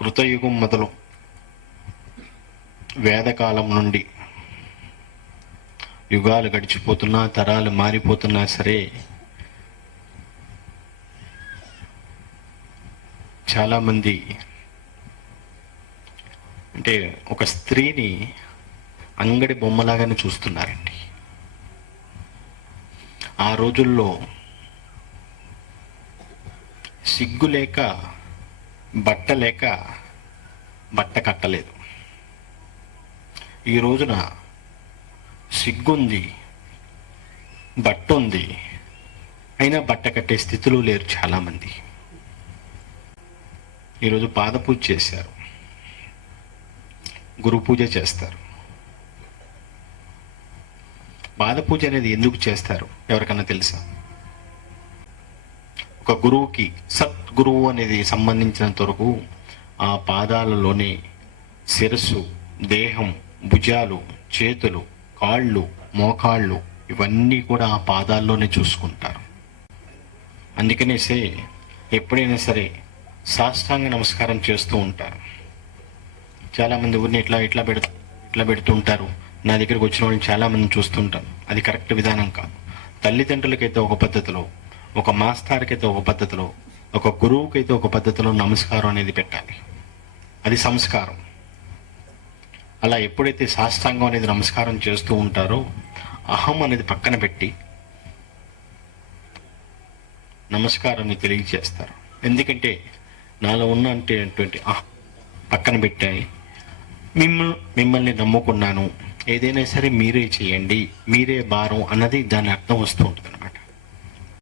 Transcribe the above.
కృతయుగం మొదలు వేదకాలం నుండి యుగాలు గడిచిపోతున్నా తరాలు మారిపోతున్నా సరే చాలామంది అంటే ఒక స్త్రీని అంగడి బొమ్మలాగానే చూస్తున్నారండి. ఆ రోజుల్లో సిగ్గు లేక బట్ట లేక బట్ట కట్టలేదు. ఈ రోజున సిగ్గుంది బట్ట ఉంది అయినా బట్ట కట్టే స్థితిలో లేరు చాలామంది. ఈరోజు పాద పూజ చేశారు. గురు పూజ చేస్తారు. పాద పూజ అనేది ఎందుకు చేస్తారు? ఎవరికన్నా తెలుసా? ఒక గురువుకి గురువు అనేది సంబంధించినంత వరకు ఆ పాదాలలోని శిరస్సు దేహం భుజాలు చేతులు కాళ్ళు మోకాళ్ళు ఇవన్నీ కూడా ఆ పాదాల్లోనే చూసుకుంటారు. అందుకనేసే ఎప్పుడైనా సరే సాష్టాంగ నమస్కారం చేస్తూ ఉంటారు. చాలామంది ఊరిని ఇట్లా ఇట్లా పెడు ఇట్లా పెడుతుంటారు నా దగ్గరికి వచ్చిన వాళ్ళని చాలామంది చూస్తుంటాను అది కరెక్ట్ విధానం కాదు. తల్లిదండ్రులకైతే ఒక పద్ధతిలో ఒక మాస్టార్కైతే ఒక పద్ధతిలో ఒక గురువుకైతే ఒక పద్ధతిలో నమస్కారం అనేది పెట్టాలి. అది సంస్కారం. అలా ఎప్పుడైతే సాష్టాంగం అనేది నమస్కారం చేస్తూ ఉంటారో అహం అనేది పక్కన పెట్టి నమస్కారాన్ని తెలియజేస్తారు. ఎందుకంటే నాలో ఉన్న అంటే అహం పక్కన పెట్టాయి. మిమ్మల్ని మిమ్మల్ని నమ్ముకున్నాను. ఏదైనా సరే మీరే చేయండి. మీరే భారం అన్నది దాని అర్థం వస్తూ ఉంటుంది